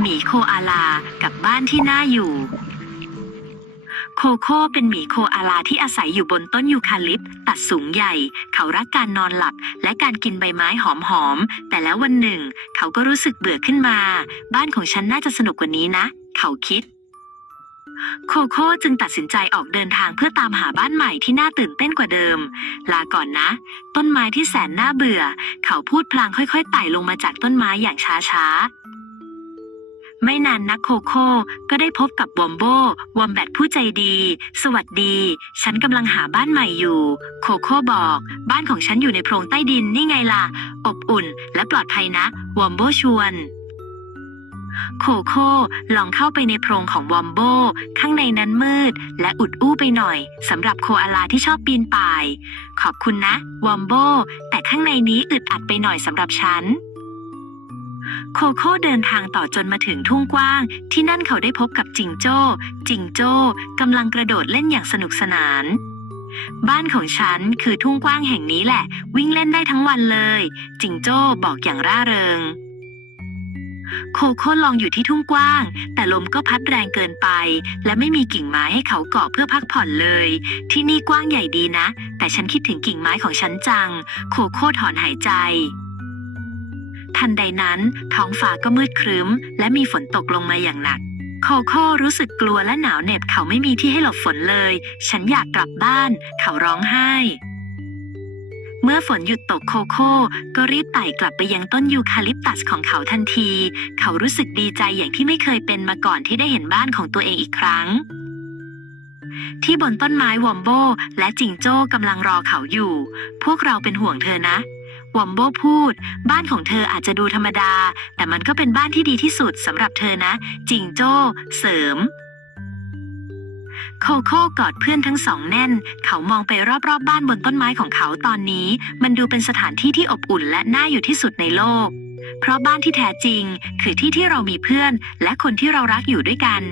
หมีโคอาลากับบ้านที่น่าอยู่ โคโค่เป็นหมีโคอาลาที่อาศัยอยู่บนต้นยูคาลิปตัดสูงใหญ่ เขารักการนอนหลับและการกินใบไม้หอมๆ แต่แล้ววันหนึ่ง เขาก็รู้สึกเบื่อขึ้นมา บ้านของฉันน่าจะสนุกกว่านี้นะ เขาคิด โคโค่จึงตัดสินใจออกเดินทางเพื่อตามหาบ้านใหม่ที่น่าตื่นเต้นกว่าเดิม ลาก่อนนะ ต้นไม้ที่แสนน่าเบื่อ เขาพูดพลางค่อยๆไต่ลงมาจากต้นไม้อย่างช้าๆ ไม่นานนักโคโค่ก็ได้พบกับวอมโบวอมแบทผู้ใจดี สวัสดี ฉันกำลังหาบ้านใหม่อยู่ โคโค่บอก บ้านของฉันอยู่ในโพรงใต้ดินนี่ไงล่ะ อบอุ่นและปลอดภัยนะ วอมโบชวนโคโค่ลองเข้าไปในโพรงของวอมโบ ข้างในนั้นมืด และอุดอู้ไปหน่อยสำหรับโคอาลาที่ชอบปีนป่าย ขอบคุณนะ วอมโบ แต่ข้างในนี้อึดอัดไปหน่อยสำหรับฉัน โคโค่เดินทางต่อจนมาถึงทุ่งกว้าง ที่นั่นเขาได้พบกับจิงโจ้ จิงโจ้กำลังกระโดดเล่นอย่างสนุกสนาน บ้านของฉันคือทุ่งกว้างแห่งนี้แหละ วิ่งเล่นได้ทั้งวันเลย จิงโจ้บอกอย่างร่าเริง โคโค่ลองอยู่ที่ทุ่งกว้าง แต่ลมก็พัดแรงเกินไป และไม่มีกิ่งไม้ให้เขาเกาะเพื่อพักผ่อนเลย ที่นี่กว้างใหญ่ดีนะ แต่ฉันคิดถึงกิ่งไม้ของฉันจัง โคโค่ถอนหายใจ ทันใดนั้น ท้องฟ้าก็มืดครึ้ม และมีฝนตกลงมาอย่างหนัก โคโค่รู้สึกกลัวและหนาวเหน็บเขาไม่มีที่ให้หลบฝนเลย ฉันอยากกลับบ้าน เขาร้องไห้ เมื่อฝนหยุดตกโคโค่ก็รีบไต่กลับไปยังต้นยูคาลิปตัสของเขาทันที เขารู้สึกดีใจอย่างที่ไม่เคยเป็นมาก่อนที่ได้เห็นบ้านของตัวเองอีกครั้งที่บนต้นไม้วอมโบและจิงโจ้กำลังรอเขาอยู่ พวกเราเป็นห่วงเธอนะ วอมโบพูด บ้านของเธออาจจะดูธรรมดา แต่มันก็เป็นบ้านที่ดีที่สุดสำหรับเธอนะ จิงโจ้ เสริม โคโค่กอดเพื่อนทั้งสองแน่น เขามองไปรอบๆบบ้านบนต้นไม้ของเขาตอนนี้ มันดูเป็นสถานที่ที่อบอุ่นและน่าอยู่ที่สุดในโลก เพราะบ้านที่แท้จริง คือที่ที่เรามีเพื่อน และคนที่เรารักอยู่ด้วยกัน